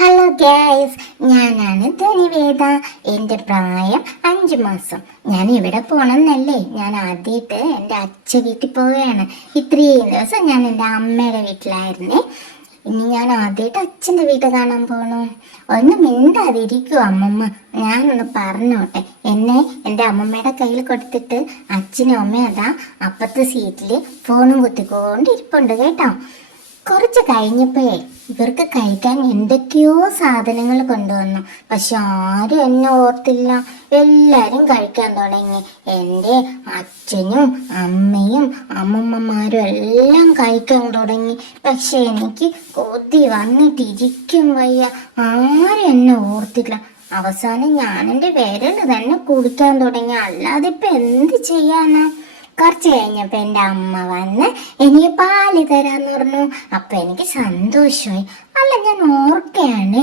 Hello guys ഞാനാണ് ധനിവേദ. എന്റെ പ്രായം അഞ്ച് മാസം. ഞാൻ ഇവിടെ പോകണമെന്നല്ലേ ഞാൻ ആദ്യമായിട്ട് എന്റെ അച്ഛ വീട്ടിൽ പോവുകയാണ്. ഇത്രയും ദിവസം ഞാൻ എന്റെ അമ്മയുടെ വീട്ടിലായിരുന്നേ. ഇനി ഞാൻ ആദ്യമായിട്ട് അച്ഛന്റെ വീട്ടിൽ കാണാൻ പോകണു ഒന്ന് മിണ്ടാതിരിക്കുവോ അമ്മമ്മ. ഞാനൊന്ന് പറഞ്ഞോട്ടെ. എന്നെ എന്റെ അമ്മമ്മയുടെ കയ്യിൽ കൊടുത്തിട്ട് അച്ഛനും അമ്മയും അതാ അപ്പുറത്തെ സീറ്റിൽ ഫോണും കുത്തിക്കൊണ്ടിരിപ്പുണ്ട് കേട്ടോ. കുറച്ച് കഴിഞ്ഞപ്പോഴേ ഇവർക്ക് കഴിക്കാൻ എന്തൊക്കെയോ സാധനങ്ങൾ കൊണ്ടുവന്നു. പക്ഷെ ആരും എന്നെ ഓർത്തില്ല. എല്ലാവരും കഴിക്കാൻ തുടങ്ങി. എന്റെ അച്ഛനും അമ്മയും അമ്മമ്മമാരും എല്ലാം കഴിക്കാൻ തുടങ്ങി. പക്ഷെ എനിക്ക് കൊതി വന്നിട്ടിരിക്കും വയ്യ. ആരും എന്നെ ഓർത്തില്ല. അവസാനം ഞാൻ എന്റെ വിരൽ തന്നെ കുടിക്കാൻ തുടങ്ങി. അല്ലാതെ ഇപ്പം എന്ത് ചെയ്യാനാ? കുറച്ച് കഴിഞ്ഞപ്പോൾ എന്റെ അമ്മ വന്ന് എനിക്ക് പാൽ തരാന്ന് പറഞ്ഞു. അപ്പം എനിക്ക് സന്തോഷമായി. അല്ല ഞാൻ ഓർക്കുകയാണ്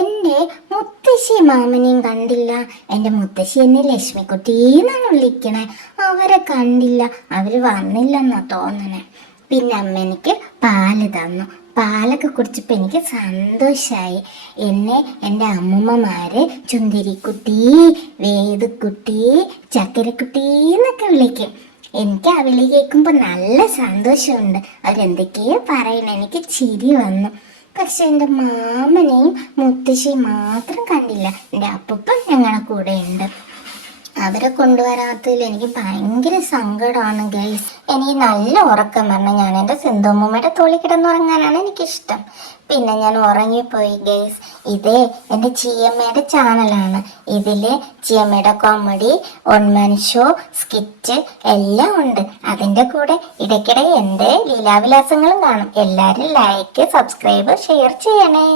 എന്റെ മുത്തശ്ശി മാമനെയും കണ്ടില്ല. എന്റെ മുത്തശ്ശി എന്നെ ലക്ഷ്മിക്കുട്ടി എന്നാണ് വിളിക്കണേ. അവരെ കണ്ടില്ല. അവർ വന്നില്ലെന്നാ തോന്നണേ. പിന്നെ അമ്മ എനിക്ക് പാൽ തന്നു. പാലൊക്കെ കുടിച്ചപ്പോൾ എനിക്ക് സന്തോഷമായി എന്നെ എന്റെ അമ്മൂമ്മമാര് ചുന്തിരിക്കുട്ടി വേദക്കുട്ടി ചക്കരക്കുട്ടി എന്നൊക്കെ വിളിക്കും. എനിക്ക് ആ വിളി കേൾക്കുമ്പോൾ നല്ല സന്തോഷമുണ്ട്. അവരെന്തൊക്കെയോ പറയണ. എനിക്ക് ചിരി വന്നു. പക്ഷെ എന്റെ മാമനെയും മുത്തശ്ശിയും മാത്രം കണ്ടില്ല. എന്റെ ഉണ്ട് അവരെ കൊണ്ടുവരാത്തതിൽ എനിക്ക് ഭയങ്കര സങ്കടമാണ് ഗൈസ് എനിക്ക് നല്ല ഉറക്കം പറഞ്ഞാൽ ഞാൻ എന്റെ സിന്ധുമ്മയുടെ തോളി കിടന്നുറങ്ങാനാണ് എനിക്കിഷ്ടം. പിന്നെ ഞാൻ ഉറങ്ങിപ്പോയി ഗൈസ് ഇത് എന്റെ ചിയമ്മയുടെ ചാനലാണ്. ഇതിൽ ചിയമ്മയുടെ comedy one man show skit എല്ലാം ഉണ്ട്. അതിന്റെ കൂടെ ഇടയ്ക്കിടെ എന്റെ ലീലാവിലാസങ്ങളും കാണും. എല്ലാവരും ലൈക്ക് സബ്സ്ക്രൈബ് ഷെയർ ചെയ്യണേ.